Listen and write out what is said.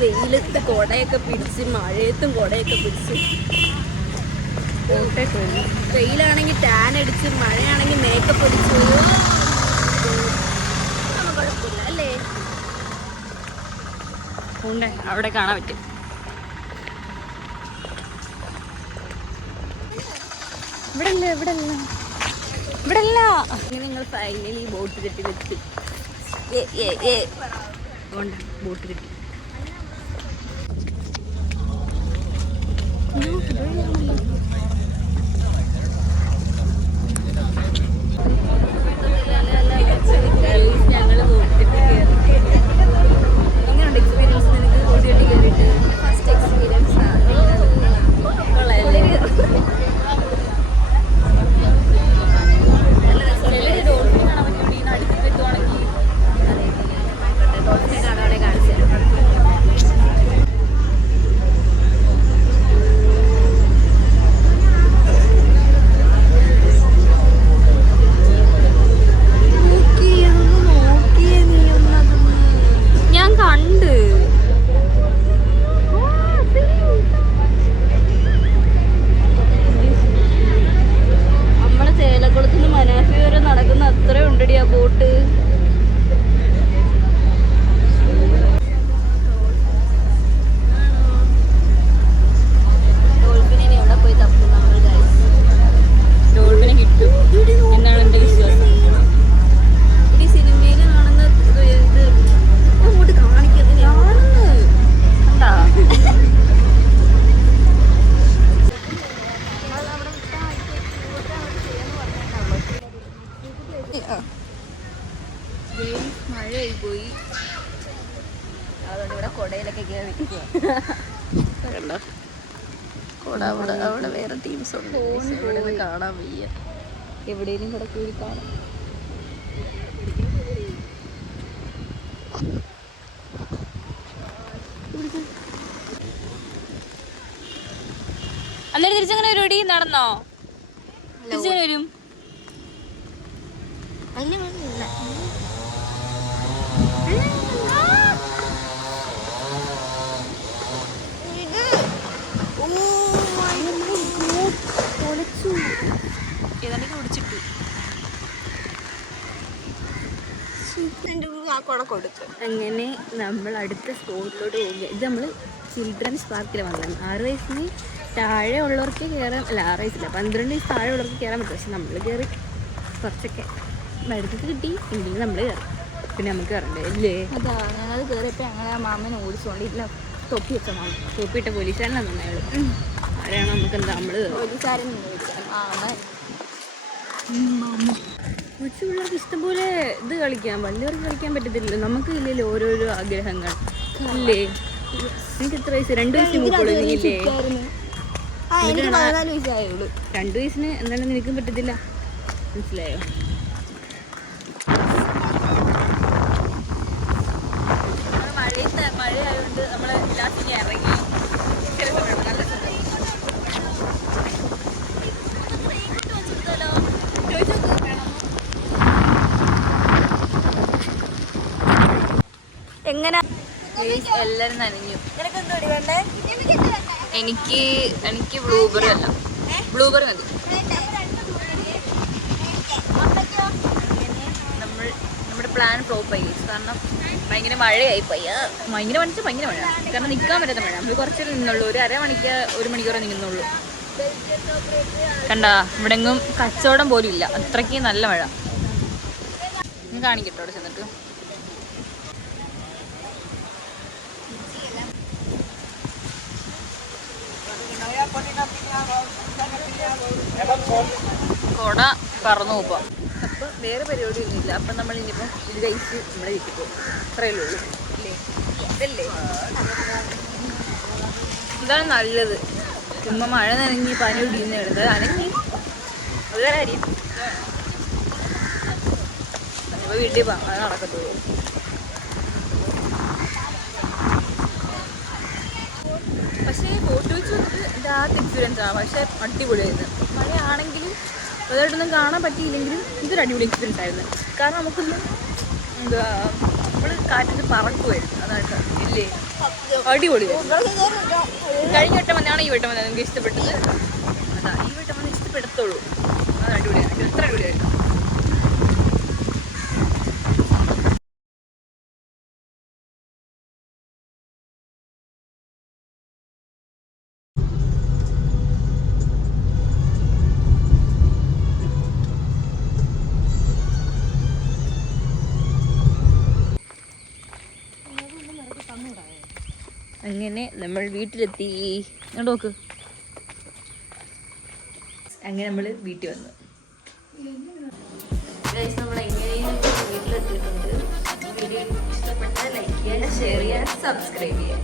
വെയിലത്ത് കുടയൊക്കെ പിടിച്ച് മഴയത്തും കുടയൊക്കെ പിടിച്ച് വെയിലാണെങ്കിൽ ടാൻ അടിച്ച് മഴയാണെങ്കിൽ മേക്കപ്പ് അടിച്ച് കുഴപ്പമില്ല അല്ലേ? അവിടെ കാണാൻ പറ്റും. ഇവിടെ അങ്ങനെ നിങ്ങൾ ഫൈനലി ബോട്ട് കെട്ടിലെത്തി. ബോട്ട് കെട്ടി ഞങ്ങൾ ബോട്ട് കെട്ടി കയറി. എങ്ങനെയുണ്ട് എക്സ്പീരിയൻസ് നിനക്ക്? ബോട്ട് കെട്ടി കയറിയിട്ട് ഫസ്റ്റ് എക്സ്പീരിയൻസ് മഴയായി പോയി. അതുകൊണ്ട് ഇവിടെ കുടയിലൊക്കെ കയറി കുട അവിടെ വേറെ ടീംസ് ഉണ്ട്. ഇവിടെ കാണാൻ വയ്യ. എവിടെയും കൂടെ കയറി കാണാം. അന്നേരം തിരിച്ചങ്ങനെ ഒരു ഒടി നടന്നോ? തിരിച്ചങ്ങനെ വരും. അങ്ങനെ നമ്മൾ അടുത്ത സ്പോട്ടിലോട്ട് പോകുക. ഇത് നമ്മൾ ചിൽഡ്രൻസ് പാർക്കിൽ വന്നത്. 6 വയസ്സിന് താഴെ ഉള്ളവർക്ക് കയറാൻ, അല്ല 6 വയസ്സില്ല 12 വയസ്സ് താഴെ ഉള്ളവർക്ക് കയറാൻ പറ്റും. പക്ഷെ നമ്മൾ കയറി കുറച്ചൊക്കെ മരുന്നത്ത് കിട്ടി എങ്കിലും നമ്മൾ കയറി. പിന്നെ നമുക്ക് കയറണ്ടേ അല്ലേ? അതാ ഞങ്ങൾ കയറിയപ്പോൾ ഞങ്ങളെ മാമനെ ഓടിച്ചോണ്ടില്ല. തൊപ്പി വെച്ച മാമ, തൊപ്പിയിട്ട പോലീസുകാരനാണ് നന്നായാൾ. ആരാണ് നമുക്ക് എന്താ നമ്മള് പോലീസുകാരൻ കൊച്ചു പിള്ളേർക്ക് ഇഷ്ടംപോലെ ഇത് കളിക്കാം. വലിയവർക്ക് കളിക്കാൻ പറ്റത്തില്ലല്ലോ. നമുക്ക് ഇല്ലല്ലോ ഓരോരോ ആഗ്രഹങ്ങൾ ഇല്ലേ? എനിക്ക് എത്ര വയസ്സ്? 2 വയസ്സിന് മൂക്കുള്ളൂ. നീയില്ലേ? 2 വയസ്സിന് എന്തായാലും നിനക്കും പറ്റത്തില്ല. മനസ്സിലായോ? മഴയായതുകൊണ്ട് നമ്മൾ ലാസ്റ്റിന് ഇറങ്ങി. നല്ല എങ്ങനെ എല്ലാരും നനഞ്ഞു. എനിക്ക് ബ്ലൂബെറി അല്ല, ബ്ലൂബെറി മതി. നമ്മുടെ പ്ലാൻ ഫ്ലോപ്പായി. കാരണം ഭയങ്കര മഴയായി പോയി. ഭയങ്കര മഴ. കാരണം നിൽക്കാൻ പറ്റാത്ത മഴ. നമ്മൾ കുറച്ചേരം നിന്നുള്ളൂ. ഒരു അരമണിക്കൂർ 1 മണിക്കൂറേ നിന്നുള്ളൂ. കണ്ടാ ഇവിടെങ്ങും കച്ചവടം പോലും ഇല്ല. അത്രയ്ക്ക് നല്ല മഴ. ഞാൻ കാണിക്കട്ടോ അവിടെ ചെന്നിട്ട്. കൊട പറന്നു പോവാം. അപ്പം വേറെ പരിപാടിയൊന്നുമില്ല. അപ്പം നമ്മൾ ഇനിയിപ്പം ഇത് കഴിച്ച് നമ്മളെ വീട്ടിൽ പോകും. അത്രയല്ലേ ഉള്ളൂ അല്ലേ? ഇതല്ലേ ഇതാണ് നല്ലത്. ചുമ്മാ മഴ നനഞ്ഞ് പനി പിടിക്കുന്ന എടുത്ത് അനങ്ങി അത് വേറെ കാര്യം. അപ്പോൾ വീട്ടിൽ പോകാം. അത് നടക്കത്തുള്ളൂ. പക്ഷേ ഫോട്ടോ വെച്ച് വന്നിട്ട് ഇതാദ്യ എക്സ്പീരിയൻസ് ആണ്. പക്ഷേ അടിപൊളിയായിരുന്നു. മഴയാണെങ്കിലും അതായിട്ടൊന്നും കാണാൻ പറ്റിയില്ലെങ്കിലും ഇതൊരു അടിപൊളി എക്സ്പീരിയൻസ് ആയിരുന്നു. കാരണം നമുക്കൊന്നും എന്താ നമ്മൾ കാറ്റിൽ പറക്കുമായിരുന്നു. അതായിട്ട് ഇല്ലേ? അടിപൊളി. കഴിഞ്ഞ വട്ടം വന്നാണ് ഈ വട്ടം വന്നത് എനിക്ക് ഇഷ്ടപ്പെട്ടത്. അതാ ഈ വട്ടം വന്ന് ഇഷ്ടപ്പെടത്തുള്ളൂ. അത് അടിപൊളിയാണ്, എത്ര അടിപൊളിയായിരുന്നു. അങ്ങനെ നമ്മൾ വീട്ടിലെത്തി. നോക്ക്, അങ്ങനെ നമ്മൾ വീട്ടിൽ വന്നു. നമ്മൾ എങ്ങനെയും വീട്ടിലെത്തിയിട്ടുണ്ട്. വീഡിയോ ഇഷ്ടപ്പെട്ടാൽ ലൈക്ക് ചെയ്യുക, ഷെയർ ചെയ്യുക, സബ്സ്ക്രൈബ് ചെയ്യുക.